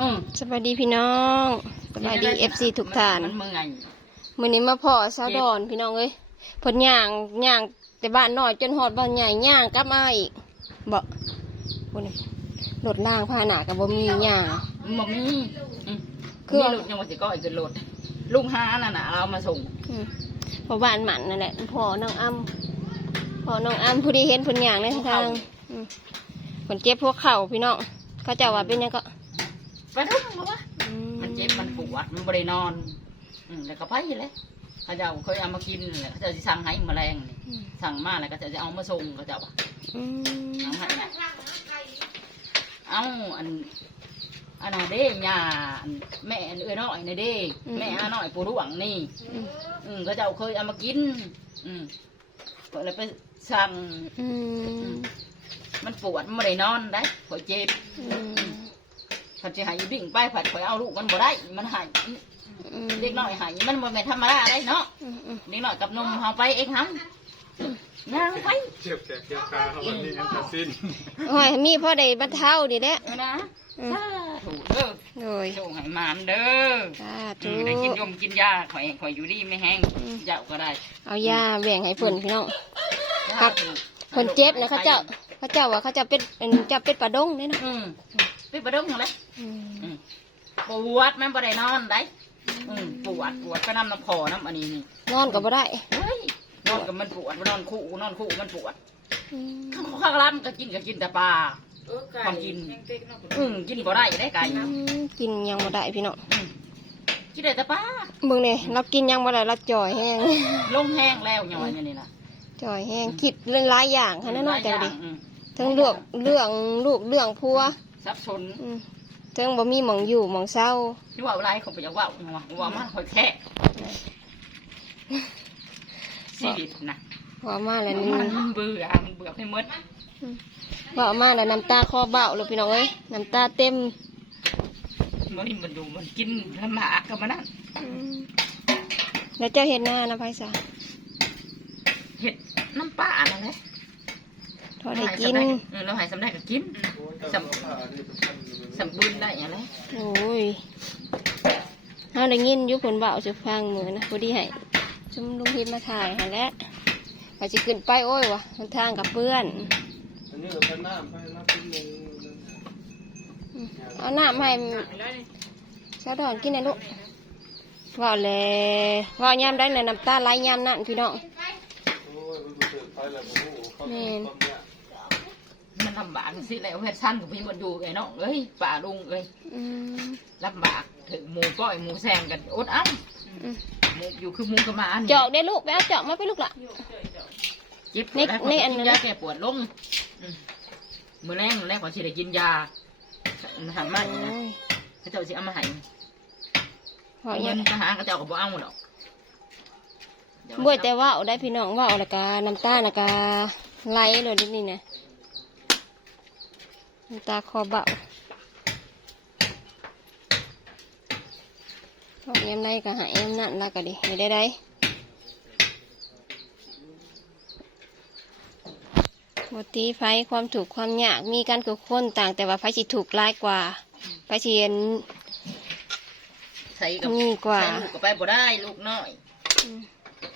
อืมสวัสดีพี่น้องสวัสดีเอฟซีทุกท่านมันเมื่อไงมื้อนี้มาพ่อชาวดอนพี่น้องเอ้ยเพิ่นย่างย่างแต่บ้านน้อยจนฮอดบ้านใหญ่ย่างกลับมาอีกบ่พุ่นน่ะรถล่างพาหนะก็บ่มีย่างบ่มีอืมคือมีรถยังว่าสิก็อีกรถลุงหานั่นน่ะเอามาส่งอืมเพราะบ้านหมันนั่นแหละพ่อน้องอ้ำพ่อน้องอ้ำผู้ที่เห็นเพิ่นย่างในทางอืมเพิ่นเจ็บพวกเข่าพี่น้องเขาเจ้าว่าเป็นหยังก็ ไปทุ่งบ่วะอืมันเจ็บมันปวดมันบ่ได้นอน อืมแล้วก็ไปเลยเขาเจ้าเคยเอามากินแหละเขาเจ้าสิสั่งให้แมลงนี่อืมสั่งมาแล้วก็จะเอามาส่งเขาเจ้าว่าอืมเอาให้เอาอันอันน่ะเด้ย่าอันแม่อันเอ้ยน้อยน่ะเด้แม่อาน้อยปู่หลวงนี่ อืมอืมก็เจ้าเคยเอามากิน อืมก็เลยไปสั่ง อืมมันปวดมันไม่ได้นอนได้ข่อยเจ็บอืม ผัดจะหายดิ่งไปผัดข่อยเอาลูกมันบ่ได้ มันหายอืมเด็กน้อยหายมันบ่แม่นธรรมดาได้เนาะอืมอืมเด็กน้อยกับนมเฮาไปเองหันย่างไปเทียบแขกเทียบขาเขาวันนี้ยังจะสิ้นโอ้ยมีพ่อได้บรรเทาดีแหละเออนะอืมสาธุเด้อโดยโชคให้มานเด้อสาอืธุมได้กินยมกินยาข่อยข่อยอยู่ดีไม่แห้งอืมเจ้าก็ได้ เอายาแบ่งให้เพิ่นพี่น้องคครัรับบคนเจ็บนะเขาเจ้าเขาเจ้าว่าเขาเจะเป็นเป็นเจะเป็นปลาดงเนี่ยนะอืม ไปประดงเลยอืมอืมปวดมันบ่ได้นอนได้อืมปวดปวดก็น้ำน้ำพอน้ำอันนี้นี่นอนก็บ่ได้เฮ้ยนอนกับมันปวดนอนคู่นอนคู่มันปวดอืมข้างข้างร้านก็กินก็กินแต่ปลาความกินอืมกินบ่ได้ได้ไก่อืมกินยังบ่ได้พี่น้องอืมกินได้แต่ปลาเบิ่งนี่เรากินยังบ่ได้เราจ่อยแห้งลงแห้งแล้วอย่างไรนี่นะจ่อยแห้งคิดเรื่องหลายอย่างค่ะนั่นน้อยจังดิอืมทั้งเรื่องเรื่องลูกเรื่องผัว สับสนอืมทั้งบ่มีหมองอยู่หมองเศร้า ที่ว่าอะไรเขาไปอยากว่าว่าว่ามันคอยแค่ชีวิตนะว่ามาแล้วนี่มันเบื่อมันเบื่อให้หมดว่ามาแล้วน้ำตาคอเบ้าเลยพี่น้องเอ้ยน้ำตาเต็มมันมันดูมันกินลำบากกับมันนั่นอืมแล้วเจ้าเห็นหน้านะไพศาลเห็ดน้ำปลานั่นแหละทอดได้กิน เออเราหายสำได้ก็กิน สำสำบุญได้อย่างไรโอ้ยเฮาได้ยินอยุคผลเบาสิฟังมือนะพอดีให้ชุมลุงพิมพ์มาถ่ายให้แล้วไปสิขึ้นไปโอ้ยวะหนทางกับเพื่อนอันนี้เราเป็นน้ำไปน้ำกินเลยอืมเอาน้ำให้ชาวดอนกินหน่อยลูกว่าเลยว่ายามได้เลยน้ำตาไหลยามนั่นพี่น้องโอ้ยมันเกิดไปแล้วโอ้โหเขาเป็นคนเนี่ยมันลำบากสิแล้วเฮ็ดสั้นกับพี่มันดูไอ้น้องเอ้ยป่าลุงเอ้ยอืมลำบากถึงหมูก้อยหมูแซงกันอดเอ้าอืมหมูอยู่คือหมูกระมาอันเจาะได้ลูกไปเอาเจาะมาไปลูกละ เจ็บในแล้วในอันนั้นยาแก้ปวดลงอืมมือแรงมือแรงขอฉีดได้กินยาทำมาอย่างนี้นะโอ้ยเขาเจ้าสิเอามาให้ว่าเอาอเงิย่างนทหารเขาเจ้าก็บ่เอาหรอกเดี๋ยว บ่แต่ว่าเอาได้พี่น้องว่าเอาละกาน้ำตาละกาไหลเลยนิดนี่นะน้ำ ตาคอเบาพอเอ็มไรก็หายเอ็มนั่นละก็ดิไม่ได้ได้บทตีไฟความถูกความยากมีกันกับคนต่างแต่ว่าไฟสิถูกร้ายกว่าไฟสิเห็นใส่กับนี่กว่าใส่ลูกก็ไปบ่ได้ลูกน้อยอืม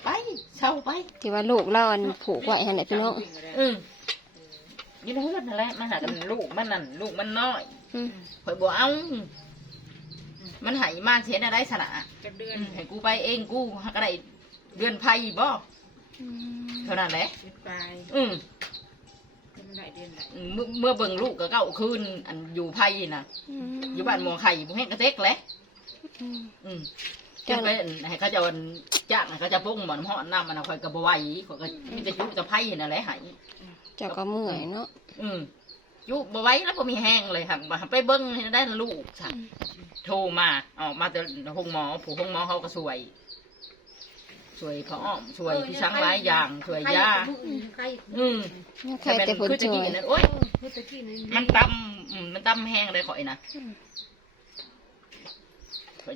ไปเช่าไปที่ว่าลูกเราอันผูกไว้หันไหนพี่น้องอืม นี่เพื่อนนั่นแหละมาหากันลูกมันนั่นลูกมันน้อยอืม ข่อยบ่เอา มันใหายมาเสียอะไรสนะอืมให้กูไปเองกูหาก็ได้เดือนไพ่บ่อืมเท่านั้นแหละไปอืมมันได้เดือนไหนเมื่อเมื่อเบิ่งลูกก็เก้าคืนอันอยู่ไพ่น่ะ อยู่บ้านหมวงไข่พวกแห้งกระเต็กแหละอืมอืมจ้ะจะไปให้เขาจะวันจ้างให้เขาจะปุ้งหมอนห่อน้ำมันเอาข่อยกระบไหวข่อยก็มีแต่จุจะไพ่นั่นแหละใหาย เจ้าก็เมื่อยเนาะอืมจุบไหว้แล้วก็มีแห้งเลยค่ะบ่ไปเบิ้งให้ได้ลูกค่ะโทรมาออกมาแต่ห้องหมอผู้ห้องหมอเขาก็สวย สวยพออ้อมสวยพี่ช้างหลายอย่างสวยยาใครอืมใครแต่ผลคือจจะอกินยอันนั้นโอ้ยเมื่อตะกี้นี่มันตำอืมมันตำแห้งเลยข่อยนะ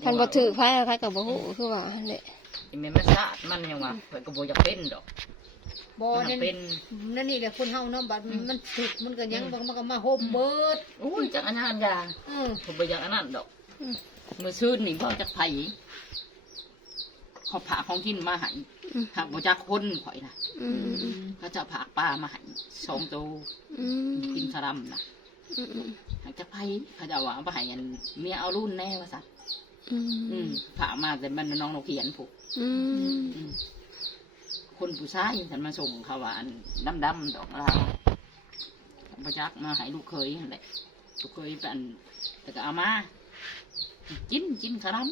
คันบ่ถือไผใครก็บ่ฮู้คือว่าหั่นแหละไอ้แม่มันสะอาดมันยังว่าข่อยก็บ่อยากเป็นดอก บ่มันนั่นเป็นนั่นนี่แหละคนเฮาเนาะบัดมันมันถูกมันก็ยังมันก็มาโฮมเบิดอุ้ยจักอันนั้นยาเออผมไปอย่างอันนั้นดอกอืมมือซื่นนี่พ่อจักไผ่เขาผ่าของกินมาให้อืมหากบ่จักคนข่อยนะอืมอืมอืมเขาจะผ่าปลามาให้สองตัวอืมกินสลัมนะอืมอืมหากจักไผ่เขาจะว่าเอาไปให้อันเมียเอารุ่นแน่ว่าสัตว์อืมอืมผ่ามาแต่มันน้องนกเขียนผูกอืมอืม คนผู้ชายฉันมาส่งเขาว่าอันดำๆดอกเราบ่จักมาให้ลูกเคยนั่นแหละลูกเคยเป็นแต่ก็เอามากินกินสลัม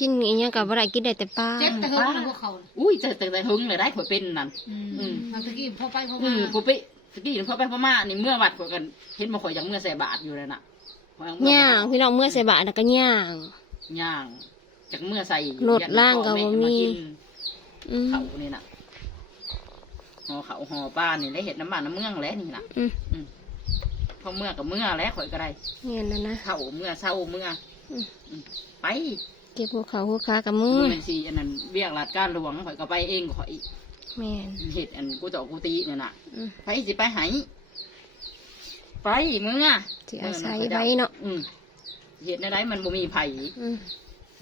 กินอีหยังกับบ่ได้กินได้แต่ปลาเจ็บแต่เฮิงนะพวกเขาอุ้ยแต่แต่แต่หึงเลยได้ข่อยเป็นนั่นอือืมมเอาตะกี้พอไปพออืมามผมไปตะกี้พอไปพม่านี่เมื่อวัดข่อยกันเห็นมาข่อยอย่างเมื่อใส่บาทอยู่เลยน่ะข่อยเมื่ย่างพี่น้องเมื่อใส่บาตรแล้วก็ย่างย่างจากเมื่อใส่โหลดล่างก็บ่มีากินอืม เขานี่น่ะห่อเขาห่อป้านี่ได้เห็ดน้ำมันน้ำเมืองแล้วนี่น่ะอืม อืมพอเมื่อกับเมื่อแล้วข่อยก็ได้เงี้ยนะนะ เข้าเมื่อเศร้าเมื่ออืมอืมไปเก็บหัวเขาหัวขากับมือเมื่อสีอันนั้นเบี้ยราชการหลวงข่อยก็ไปเองข่อยแม่นเห็ดอันกูเจาะกูตีเนี่ยน่ะ อืมไปสิไปไหไปเมื่อสิอาศัยไว้เนาะอืมเห็ดในไรมันบ่มีไผ่อืม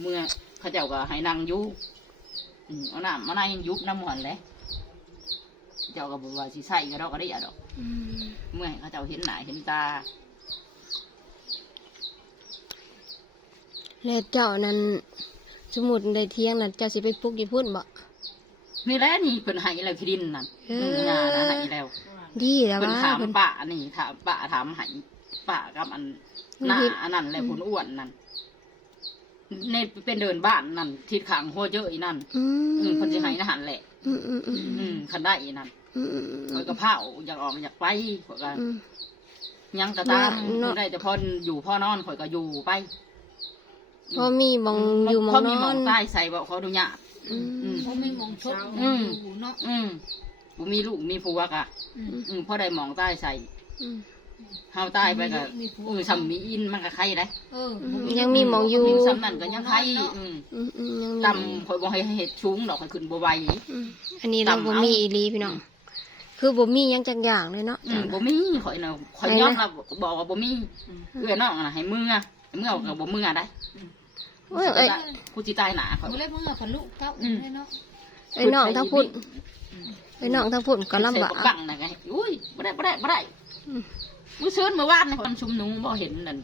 เมื่อเขาเจ้าก็ให้นั่งอยู่อืม เอาน้ำมานั่งยุบน้ำหวนเลย เจ้าก็บอกว่าสิใส่ก็ดอกก็ได้อะดอกอืมเมื่อให้เขาเจ้าเห็นหน้าเห็นตาแล้วเจ้านั้นสมมุติได้เที่ยงนั้นเจ้าสิไปปลุกอยู่พุ่นบ่นี่แหละนี่เพิ่นให้แล้วที่ดินนั่นเออมงานนะให้แล้วดีแล้วเพิ่นว่าถามเพิ่นป้านี่ถามป้าถามให้ป้ากับอันหน้าอันนั้นแหละคุณอ้วนนั่น ในเป็นเดินบ้านนั่นทิศขางหัวเจออีนั่นอืมอืมเพิ่นสิให้นะหันแหละ อืมอืมอืมอืมคันได้อีนั่นอืมอืมอืม ข่อยก็เผาอยากออกอยากไปข่อยก็อืมยังกระตามเนาะ ได้แต่พออยู่พ่อนอนข่อยก็อยู่ไปพอมีหมองอยู่หมองพอมีนหมออน งใต้ใส่บอกเขาดูเนี่ยอืมอืม เขาไม่มองชดอืมอยู่เนาะอืมบุมีลูกมีผัวกะอืมอืมพอได้หมองใต้ใส่ อืม เฮาใต้ไปก็มีผัวเออซ้ำมีอินมันก็ใครได้เออยังมีหมองอยู่ซ้ำนั่นก็ยังใครอืมอืมอืมยังมีต่ำข่อยบ่ให้เฮ็ดชุ้งดอกข่อยขึ้นบ่ไหวอืมอันนี้เราต่ำบ่เอามีมีอีหลีพี่น้อง คือบ่มีหยังจักอย่างเลยเนาะอืมบ่มีข่อยน่ะข่อยยอมรับบอกว่าบ่มีเอื้อน้องน่ะให้มือให้มือก็บ่มือได้โอ้ยเอ้ยกูสิตายหนาข่อยเมื่อไรเมื่อขันลูกเก้าอืมเลยเนาะไอ้น้องทั้งพุ่นไอ้น้องทั้งพุ่นก็ลำบากใส่บังนะไงอุ้ยบ่ได้บ่ได้บ่ได้อื มมื้อเชิญเมื่อวานนี่คนชุมนุมบ่เห็นนั่น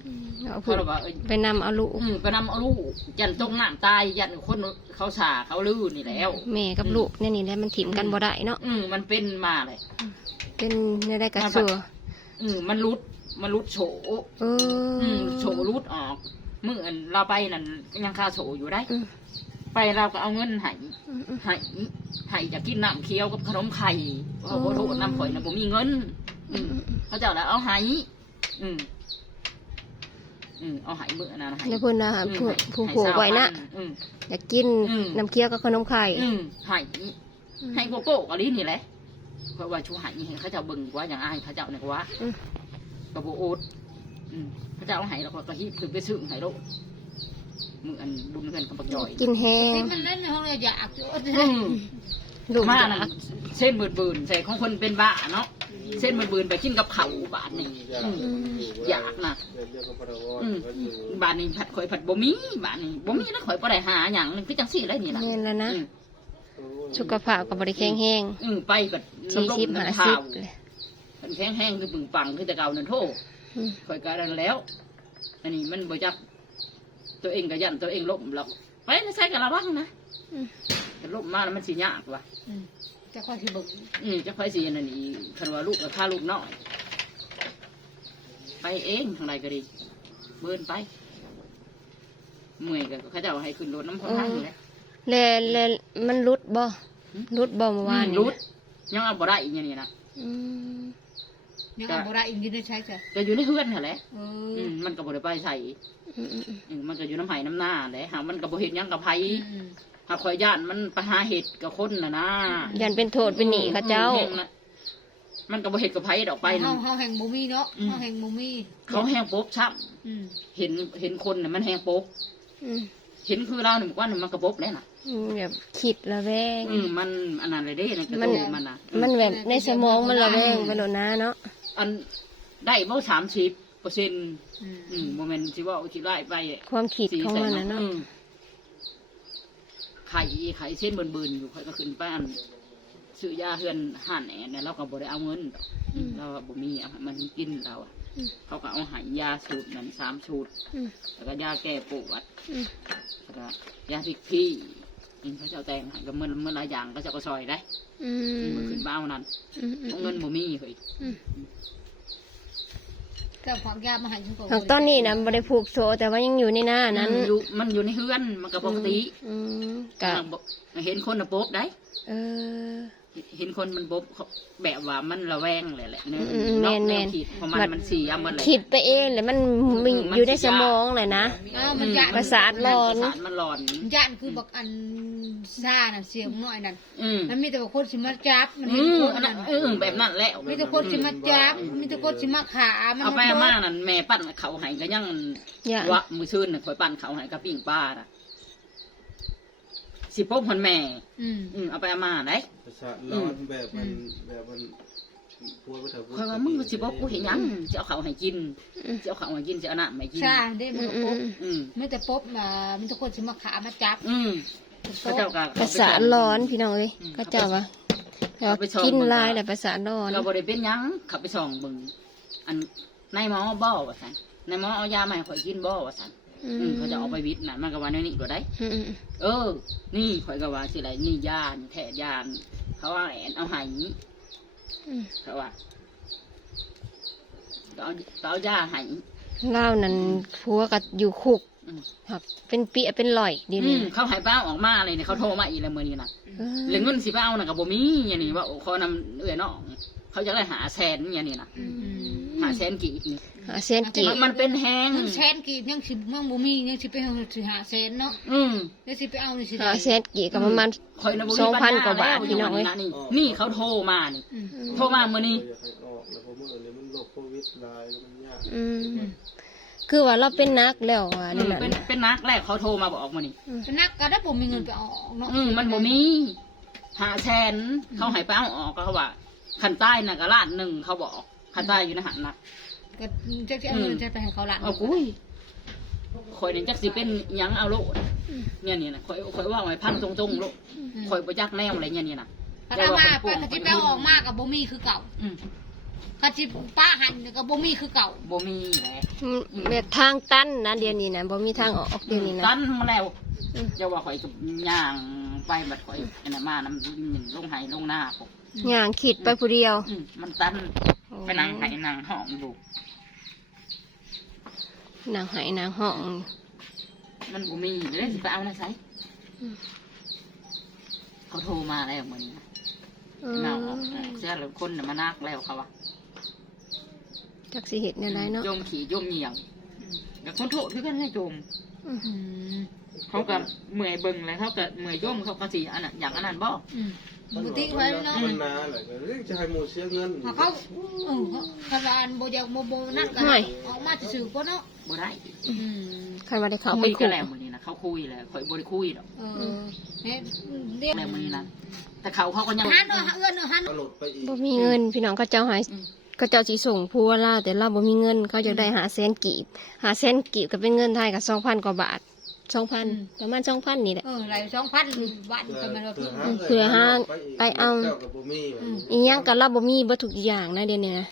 เอาเพพุ่นราะว่าเอ้ยไปนำเอาลูกอืมก็นำเอาลูกยันตรงน้ำตายยันคนเขาสาเขาลื่นนี่แล้ว แม่กับลูกเนี่ยนี่แหละมันถิ่มกันบ่ได้เนาะอืมมันเป็นมาเลย เป็นในได้กระสัวอืมมันรุดมันรุดโฉเอออืมโฉรุดออกเมื่ออนเราไปนั่นยังคาโฉอยู่ได้ อืม ไปเราก็เอาเงินให้อืมอืมให้ให้จะกินน้ำเคี้ยวกับขนมไข่เพราะว่าโทษน้ำข่อยนะผมมีเงิน อืมเขาเจ้าแล้วเอาให้อืมอืมเอาให้เมื่อนั้นให้แล้วเพิ่นน่ะอืมผู้ให้ผู้ให้ผูกไว้นะสาวพัอืมอยากกินอืมน้ำเคี้ยวกับขนมไข่อืมให้ให้โกโก้กะลินี่แหละเพราะว่าชูให้ให้เขาเจ้าเบิ่งว่าอย่างอายเขาเจ้าเนี่ยว่าอืมกระโบโอดอืมเขาเจ้าเอาให้แล้วก็กระฮิบคือไปซื้อให้โลก มืออันบุญเงินกับปักย่อยกินแห้งที่มันเล่นในห้องเลยอยากอยู่อืมลูกมาอยานั่กนเส้นบืนบืนๆใส่ของคนเป็นบ้าเนาะเส้นบืนบืนๆไปกินกับเขาวบาทนี่อืมอยากนะเรียนเรื่องกับพระวอืมก็อยู่บาทนี้ผัดข่อยผัดบ่มีบาทนี้บ่มีแล้วข่อยบ่ได้หาหยังนึงคือจังซี่ได้นี่ล่ะแม่นแล้วนะอืมสุขภาพก็บ่ได้แข็งแห้งอืมไปก็สี่น้ำลมสิบห้าน้ำสิเท้าบเลยมันแข็งแห้งคือปึงปังคือแต่เก่านั่นโทษอืมข่อยก็ดันแล้ว อันนี้มันบ่จัก ตัวเองก็ยันตัวเองล้มหรอกไปไม่ใช่กับระวังนะอืม แต่ล้มมาแล้วมันสิยากว่ะจะคอยที่บึกอืมจะค่อยสิอันนั้นอีกคันว่าลูกกับข้าลูกน้อย ไปเองทางใดก็ดีเบินไปเมื่อยก็เขาเจะเอาให้ขึ้นรถน้ำพอทางนี่แหละแล้วแล้วมันรุดบ่หืมรุดบ่เมื่อวานอืมนี่รุดยังเอาบ่ได้อีกอย่างนี้นะอืม ยังเอาโบราณอินดีได้ใช้จ้ะจะอยู่ในเฮือนหั่นแหละเออือมมันก็บ่ได้ไปใส่อืมอืมอืมอืมมันก็อยู่น้ำไห้น้ำหน้าแหละหากมันก็บ่เห็นหยังกับไผอืมหากข่อยย่านมันไปหาเห็ดกับคนน่ะนะยันเป็นโทษเป็นหนี้เขาเจ้า อืมแห้งน่ะมันก็บ่เห็ดกับไผดอกไปเฮานะเฮาแห่งบ่มีเนาะอืม เฮาแห่งบ่มีเขาแห้งโป๊กช้ำอืมเห็นเห็นคนน่ะมันแห้งโป๊กอืมเห็นคือเราหนึ่งก้อนหนึ่งมันกระบบแล้วน่ะ อืมแบบคิดระแวง อืมมันอันนั้นเลยเด้นะกระมันดูกมันน่ะมันแบบในสมองมันระแวงไปโดนนะเนาะ อันได้บ่สามสิบเปอร์เซ็นต์อืมอืมโมเมนต์ที่ว่าสิได้ไปความคิดของมันนะเนาะอืมไข่ไข่เส้นเบิ่นๆอยู่ข่อยก็ขึ้นไปอันซื้อยาเฮือนห่านแอนเนี่ยเราก็บ่ได้เอาเงินดอกเราก็บ่มีเอาให้มันกินเราอะเขาก็เอาใหายยาสูตรนั้นสามสูตรอืมแล้วก็ยาแก้ปวดอืมแล้วก็ยาพริกพี่ อืมเขาเจ้าแต่งให้ก็เมื่อเมื่อหลายอย่างก็เจะก็ซอยได้อืมอืมมันขึ้นบ้าเอานั้นอืมอืมเอาเงินบ่มีเฮ้ยแต่ผักยามาให้ฉันก็ทางต้นนี่นะบ่ได้ผูกโซแต่ว่ายังอยู่ในหน้านั้นมันอยู่มันอยู่ในเฮือนมันก็ปกติอืมกะบ่เห็นคนน่ะโป๊บได้ เออ เห็นคนมันโป๊บเขาแบบว่ามันระแวงเลยแหละเนื้ออืมนอกแม่แนวนๆขีดเพราะมันบัดมันเสียมันเลยคิดไปเองเลยมันมีอืมมันอยู่ในสิสยากมองเลยนะ อ้าวมันยานประสาทหลอน ประสาทมันหลอน ย่านคือบักอัน ซ่าน่ะเสียงน้อยนั่นอืมมันมีแต่ว่าคนสิมาจับมันอืมีมคนอันนั้นั่นนเออแบบนั้นแหละมีแต่คนสิมาจับมีแต่คนสิมาขามันเอาไปเอามานั่นแม่ปั้นเขาใหายก็ยังอย่าวะมือชื่นน่ะคอยปั้นเขาใหายกับปิ่งป้าน่ะสิป๊บคนแม่ อืมอืมเอาไปเอามาได้ ประสาทร้อนแบบมันแบบมันพวกไปเถอะคอยว่ามึงสิป๊บกูเห็นยังจะเอาเขาให้กินจะเอาเขาให้กินจะเอาหน้าให้กินใช่ได้มันก็ปุ๊บอืม ไม่แต่ปุ๊บมามีแต่คนสิมาขามาจับ อืม พระเจ้าก็ประสาทร้อนพี่น้องเอ้ยก็เจ้าว่าแต่ว่ากินหลายแต่ประสาทร้อนเราบริเป็นหยังขับไปส่องเบึงอันนายหมอบ่ว่าสันนายหมอเอายามาให้ข่อยกินบ่ว่าสันอือืมเขาจะเอาไปวิทย์นั่นมันก็ว่าแนวนี้ก็ได้อืมอืมเออ นี่ข่อยก็ว่าสิไรนี่ยานี่แทะยานเขาว่าแอนเอาใหายอืมเขาว่าก็เอาก็เอายาใหายเล่านั้นผัวก็อยู่คุก อืมหักเป็นเปียเป็นลอยเดียวนี้เขาใหายเป้าออกมาเลยเนี่ยเขาโทรมาอีกแล้วมือนี้นะเออเหลือเงินสิเป้าน่ะกับบ่มีอย่างนี้ว่าโอ้เขานำเอื้อน้องเขาจะได้หาแสนอย่างนี้นะอืมหาแสนกี่นี่หาเส้นกีมันมันเป็นแห้งเงินแสนกีบยังสิมั่งบ่มียังสิไปเอาสิหาแสนเนาะอืมยังสิไปเอานี่สิหาเส้นกีกับประมาณ คอยนะบุสองพันกว่าบาทพี่น้องเอ้ย นี่นี่เขาโทรมานี่ อืม โทรมาเมื่อนี้อยากให้ออกแล้วเพราะเมื่อนี้มันโร คโควิดหลายแล้วมันยากอืมคือว่าเราเป็นนักแล้วอะอืนี่มแหละเป็นเป็นนักแรกเขาโทรมาบอกมานี่เป็นนักก็ได้บ่มีเงินไปเอาออกเนาะอืมมันบ่มีหาแสนเขาใหายไปเอาออกก็เขาว่าขันใต้น่ะก็ล้านหนึ่งเขาบอกขันใต้อยู่ในหันนะก็จะสิเอาเงินจะไปให้เขาละเอากุ้ยคอยนี่จักสิเป็นหยังเอาโลดเนี่ยนี่นะคอยคอยว่าไว้พันตรงๆโลดคอยประจักแนวอะไรเนี่ยนี่นะถ้าเอามาไปก็สิไปเอาออกมาก็บ่มีคือเก่าอืม ก็สิป้าหันก็บ่มีคือเก่าบ่มีแหละอืมแบบทางตันนะเดี๋ยวนี้นะบ่มีทางออกเดี๋ยวนี้นะตันมาแล้วอืมจะว่าข่อยกับย่างไปบัดข่อยอันนั้นมาน้ำลงไหลงหน้าพวกย่างขีดไปผู้เดียวอืมมันตันไปนั่งไหนั่งห้องอยู่นางไหนางห้อง มันบ่มีเลยสิไปเอานะไสอืมเขาโทรมาแล้วมื้อนี้อืเนาออกมเสื้อแล้วคนน่ะมานักแล้วเขาว่า จักสิเห็ดในไรเนาะโยมขี่โยมเหยียงแต่คนโทษคือกันให้โยมอืมอืมเขาก็เมื่อยเบิ่งแล้วเขาก็เมื่อยโยมเขาก็สิอันนั้นอย่างอันนั้นบ่อืมบ่ติไว้เนาะมันนาแหละก็เรื่องจะให้หมูเสียเงินถ้าเขาเออเขาขนาดบ่อยากบ่บ่นั่นก็ได้ออกมาซื่อๆก็เนาะบ่ได้อืมใครมาได้เข้าคุไปยคุกันกแล้วมื้อนี้นะเขาคุยแล้วข่อยบ่ได้คุยดอกเออเฮ็ดเรียกแล้วมื้อนี้นะแต่เขาเขาก็ยังหันเนาะเอื้อนเนาะหันก็หลดไปอีกบ่มีเงินพี่น้องเขาเจ้าหายอืม เขาเจ้าสิส่งผัวล่าแต่เราบ่มีเงิน เขาจะได้หาแสนกีบ หาแสนกีบก็เป็นเงินไทยกับสองพันกว่าบาทสองพันประมาณสองพันนี่แหละ เออไหล2,000บาทก็มันว่าคือเผื่อห้าไปเอาเจ้ากับบ่มีว่ะอีหยังกับเราบ่มีบ่ทุกอย่างนะเดี๋ยวนี้นะ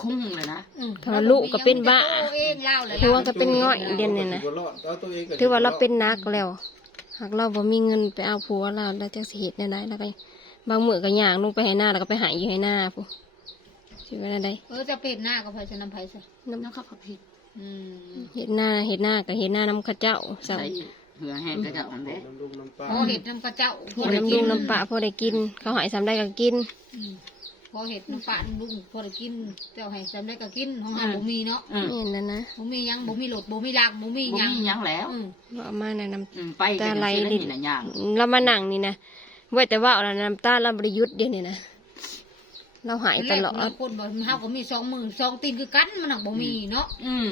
คุ้งเลยนะอืมถ้าลูกก็เป็นบ้าตัวเองเล่าเลยผัวก็เป็นง่อยเดือนนี้นะบ่รอดเอาตัวเองก็ถือว่าเราเป็นนักแล้ว หากเราบ่มีเงินไปเอาผัวเราแล้วจะสิเฮ็ดแนวใดแล้วก็บางมื้อก็ย่างลงไปให้หน้าแล้วก็ไปหายอยู่ให้หน้าพุ สิว่าแนวใดเออจะเป็ดหน้าก็พอจะนำไผซะน้ำน้องเขาเขาผิดอืมเฮ็ดหน้าเฮ็ดหน้าก็เฮ็ดหน้าน้ำเข้าเจ้าสาใส่เหือแห้งก็จะอันเด้น้ำลุงน้ำปลาพอเห็ดน้ำกระเจ้าเฮ็ดน้ำลุงน้ำปลาพอได้กินเขาใหายซ้ำได้ก็กิน อืมพอเห็ดน้ำปลาน้ำลุงพอได้กินเจ้าให้จำได้ก็กินของหาบ่มีเนาะอืมนี่นั่นนะบ่มีหยังบ่มีโหลดบ่มีลากบ่มีบ่หยังมีหยังแล้วอืมว่ามาในะน้อืมไปำกัตานไหลสิได้ดินี่น่ะย่างเรามานั่งนี่นะไว้แต่ว่าเอาน้ำตาเราบริยุทธ์เดี๋ยวนี้นะ เราหายตลอดแรกคนบ่เฮาก็มีสองมือสองตีนคือกันมันหักบ่มีเนาะอืม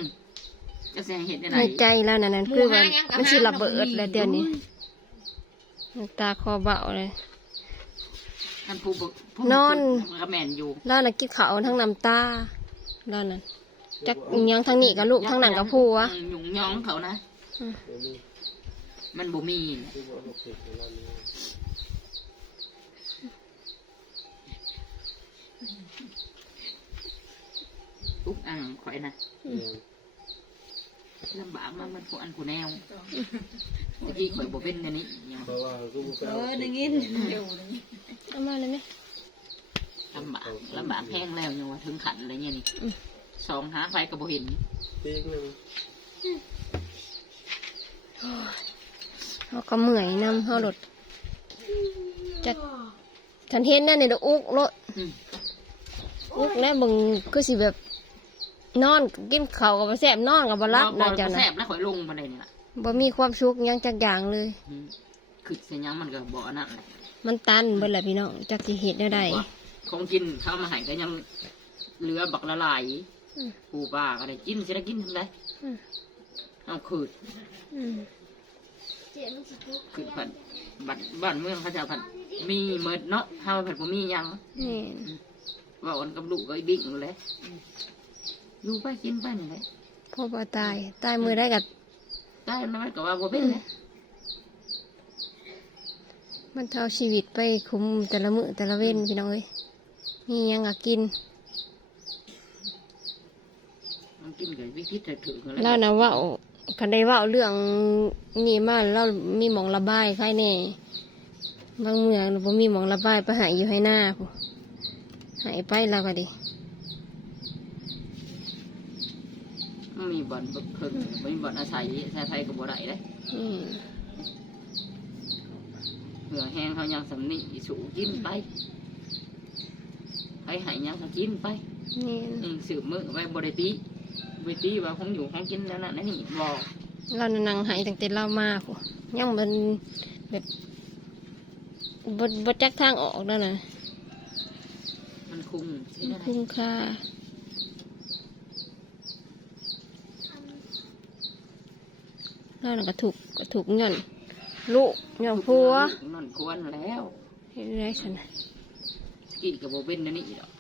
จะเสียงเห็ดได้ไหนในใจแล้วนั่นนั่นคือว่ามันสิระเบิดแล้วเดี๋ยวนี้น้ำตาคอเบาเลยท่านผู้บ่ผู้นอนมันก็แม่นอยู่แล้วน่ะกินข้าวทั้งน้ำตาแล้วนั่นจักอิหยังทั้งนี้กับลูกทั้งนั้นกับผัวอืมหยุ่งยองเขานะอืมเดี๋ยวนี้มันบ่มี ที่ว่าลูกเห็ดในร้านนี้ทุกอันข่อยนะเออลำบากมากมันผู้อันผู้แนวเมื่อกี้ข่อยบ่เป็นอันนี้ยังเพราะว่าลูกเออได้ยินเอามาเลยไหมลำบากลำบากแห้งแล้วยังว่าถึงขันอะไรเงี้ยนี่อืมสองหาไฟก็บ่เห็นปีกหนึ่งเขาก็เมื่อยนำเขาหลดจะฉันเห็นนั่นนี่เดอกอุกรถอืมอุกแล้วมึงคือสิแบบ นอนกินข้าวกับบ่แซ่บนอนกับบ่รับบ่นะบ่เจ้าแซ่นะบแล้วข่อยลงมาได้นี่ล่ะบ่มีความสุขหยังจักอย่างเลยอืมคือเสียยังมันก็บ่อันนั่นแหละมันตันเบิดแหละพี่น้องจักสิเฮ็ดได้ใดของกินเข้ามาให้ก็ยังเหลือบักละลายอืมปูปลาก็ได้กินสิได้กินทำไดอืมเอาขืดอืมขืดผัดบัดบ้านเมืองเขาเจะผัดมีเมิดเนาะเฮาผัดบ่มีหยังนี่ว่าอ่อนกับลูกก็ไอ้บิ๊กนั่นแหละ อยู่ไปกินไปนี่แหละพ่อบ่ตาย ตายมือได้กับได้แล้วมันก็ว่าบ่เป็นเลยมันเท่าชีวิตไปคุมแต่ละมื้อแต่ละเว้นพี่น้องเอ้ยมีหยังก็กินมันกินกับวิธีถือๆกันแล้แล้ววนะเว่าคันได้เว่าเรื่องนี่มาแล้วมีหมองระบายใครแน่บางเมืองบ่มีหมองระบายไปหายอยู่ให้หน้าผู้หายไปแล้วก็ดิ มีบ่อนบึกเพิ่งบ่มีบ่อนอาศัยอาศัยกับบ่ได้เด้อืมเหือแห้งเขายังสำนีสูกินไปไปใหายยังก็กินไปนี่อืมสืบมือไว้บริตีบริตีว่าคงอยู่คงกินแล้วนะนั่นนี่บอกเรานั่งหายตั้งแต่เรามาผู้ยังมันแบบบดบดจักทางออกแล้วนะมันคุมใช่ไหมคุ้มค่า เราน่ะก็ถูกก็ถูกเงินลูกเงินผัวนั่นควรแล้วเฮ็ดได้สันนะสกีกับโบเป็นนั่นนี่ดอก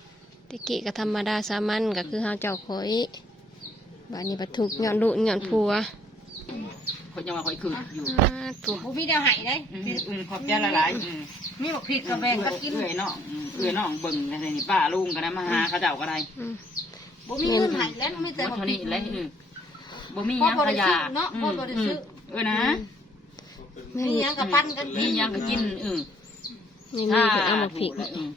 ตะกี้ก็ธรรมดาสามัญก็คือเฮาเจ้าคอยบ้านนี้บัดทุกข์ย้อนลูกย้อนผัวคนยังมาคอยคืนอยู่อ่าตัวบ่มีแนวให้ได้อืมอืมขอบใจละลายอืมมีบักพริกกับแบ่งกันกินเอื่อยน้องอืมเอื่อยน้องเบิ่งอะไรนี่ป้าลุงกันนะมาหาเขาเจ้าก็ได้อืมบ่มีเงินให้แล้วมีแต่แต่บักเท่าพรินี้กแหละอืม บ่มีพ่อหยังบ่ขได้ยะซื้อเนาะพ่อบ่ได้ซื้อเออนะแม่มีนี่หยังกับปั้นกันมีกินหยังก็กินอืมนี่มีเพิ่นเอามาพริกถูแล้วอืม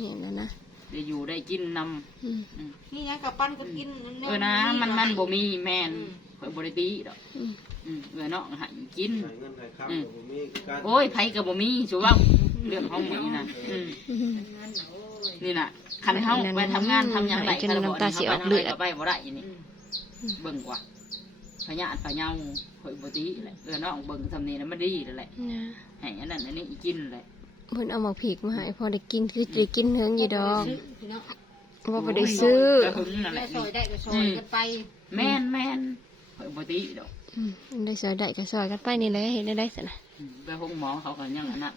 นี่นะนะได้อยู่ได้กินนำอืมอืมมีหยังกับปั้นกันกินเออนะ มันมันบ่มีแมนคอยบริตีดอกอืมอืมเออเนาะใหายกินหายเงินหายคำแต่ผมมีคือการโอ้ยไผกับบ่มีชัวาเรื่องของมึงนี่นะอืมอืมนี่น่ะคันเฮาไปทำงานทำหยังไงจนน้ำตาสิออกเลือดไปบ่ได้อีนี่เบิ่งกว่า พญาติพญาคอยบ่ตีแหละเออเนาะเบิ่งสำเนียงมันดีแล้วแหละนะให้อันนั้นอันนี้อีกินแหละเพิ่นเอามาพริกมาให้พอได้กินคือได้กินเฮิงอยู่ดอกพี่น้องว่าบ่ได้ซื้อก็หึงนั่นแหได้ละซอยได้ก็ซอยกันไป แม่นแม่นคอยบ่ตีดอกอืมได้ซอยได้ก็ซอยกันไปนี่แหละเฮ็ดได้ได้สินะอืมไปห้องหมอเขาก็ยังอันนั้น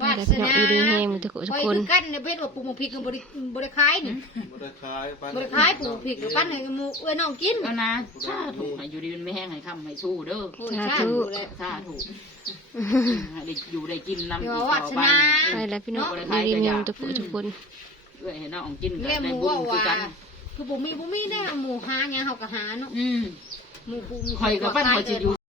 ได้แต่พี่น้องอีดีแฮงทุกคนทุกไปคนคือกันเนี่ยเป็นว่าปลูกบักพริกกับบริบริขายนี่บ่ได้ขายไปบริขายปลูกพริกกับปั้นให้หมูเอ้ยน้องกินก็นะสาธุให้อยู่ดีมันไม่แห้งให้คำให้สู้เด้อโอ้ยชาดูแลสาธุให้ได้อยู่ได้กินน้ำเดี๋ยวอีกวัต่ฒอไปนาไปแล้วพี่น้องอีดีแฮงทุกคนทุกคนเอ้ยให้น้องกินก็แม่หได้มูบุญว่าคือว่ากันคือบุมีบุมีได้หมูหาเนี่ยเขาก็หาเนาะอืมหมูปูคอยกับปั้นคอยจะอยู่